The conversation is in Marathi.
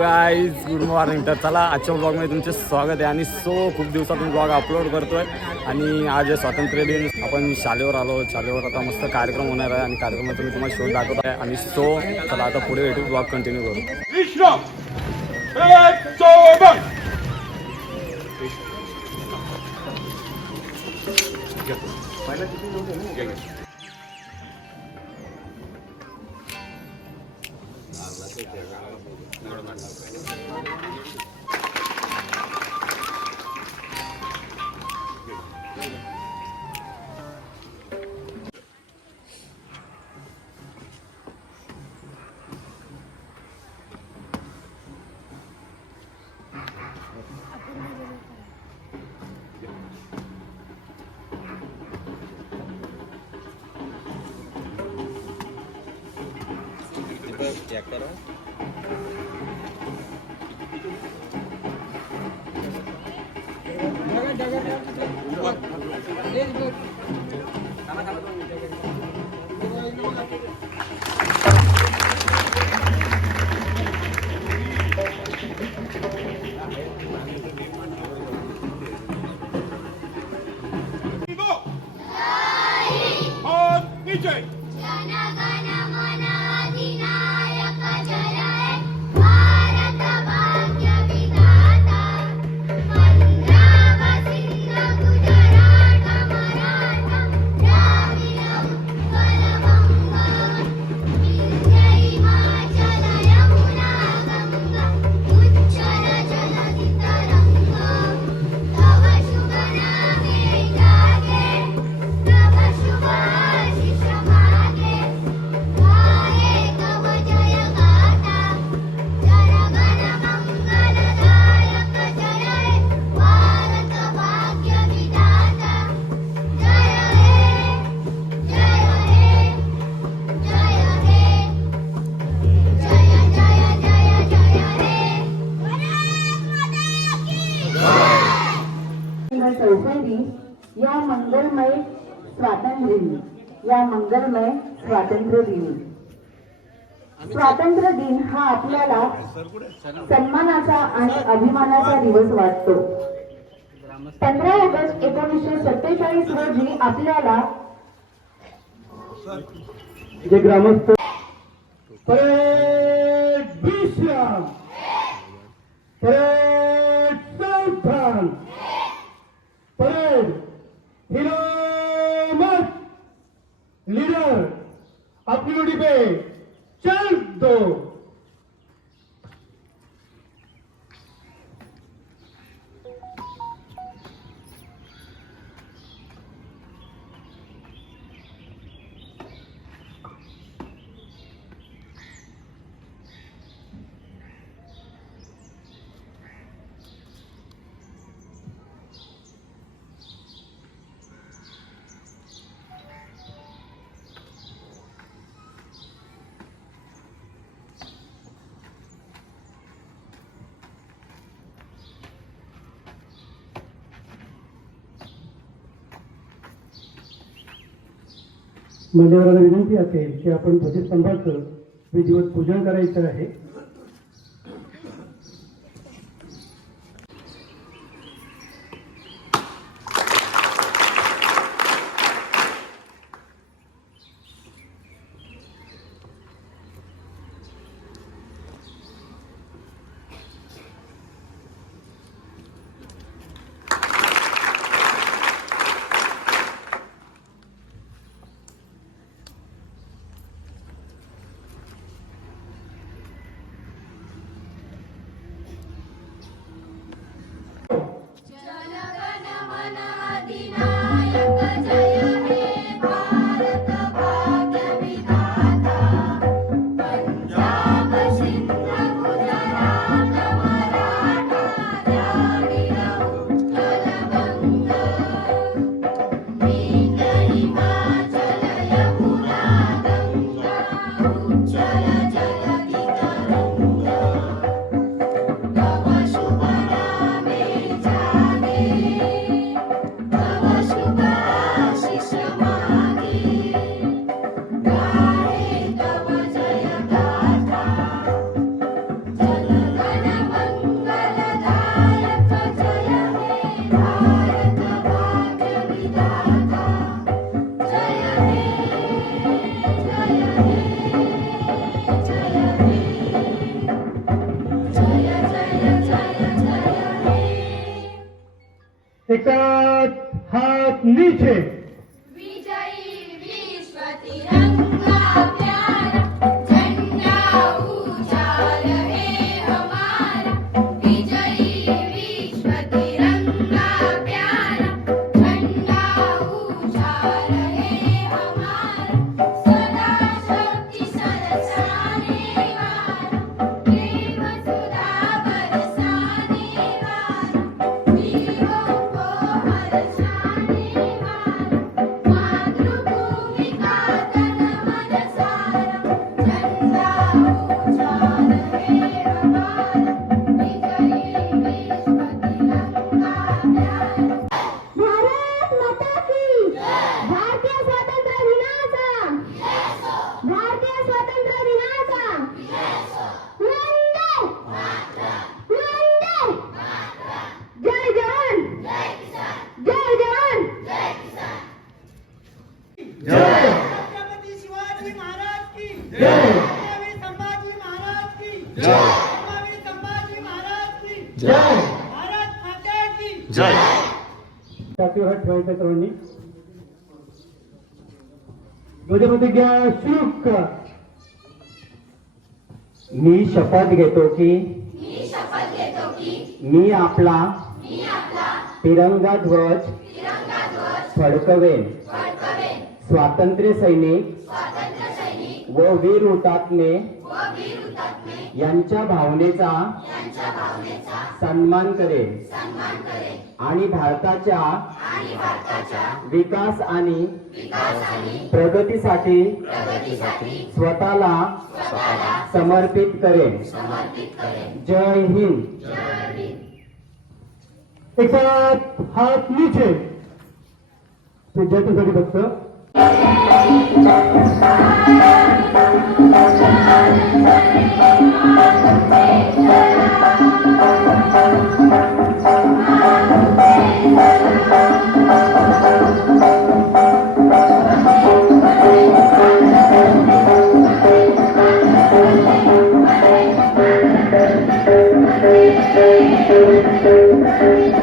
गाईज गुड मॉर्निंग तर चला आजच्या ब्लॉगमध्ये तुमचे स्वागत आहे. आणि सो खूप दिवसातून ब्लॉग अपलोड करतोय. आणि आज आहे स्वातंत्र्य दिन. आपण शालेवर आलो. शालेवर आता मस्त कार्यक्रम होणार आहे. आणि कार्यक्रमाचा मी तुम्हाला शो दाखवत आहे. आणि सो चला आता पुढे भेटू. ब्लॉग कंटिन्यू करू. চেক করা। হয় জায়গা জায়গা हा चौथावी या मंगलमय स्वातंत्र्य दिन. या मंगलमय स्वातंत्र्य दिनी. स्वातंत्र्य दिन हा आपल्याला सन्मानाचा आणि अभिमानाचा दिवस वाटतो. पंधरा ऑगस्ट एकोणीसशे सत्तेचाळीस रोजी आपल्याला जे ग्रामस्थ परे लीडर अपनी ड्यूटी पे चल दो मान्यवरांना विनंती असेल की आपण ध्वजस्तंभाचं विधिवत पूजन करायचं आहे. જરૂરી છે. मी शपथ घेतो की मी आपला तिरंगा ध्वज फडकवेन. स्वातंत्र्य सैनिक व वीर हुतात्मे यांच्या भावनेचा सन्मान करेल आणि भारताच्या विकास आणि प्रगतीसाठी स्वतःला समर्पित करेल जय हिंद हात नीचे विद्यार्थ्यांसाठी फक्त Thank you.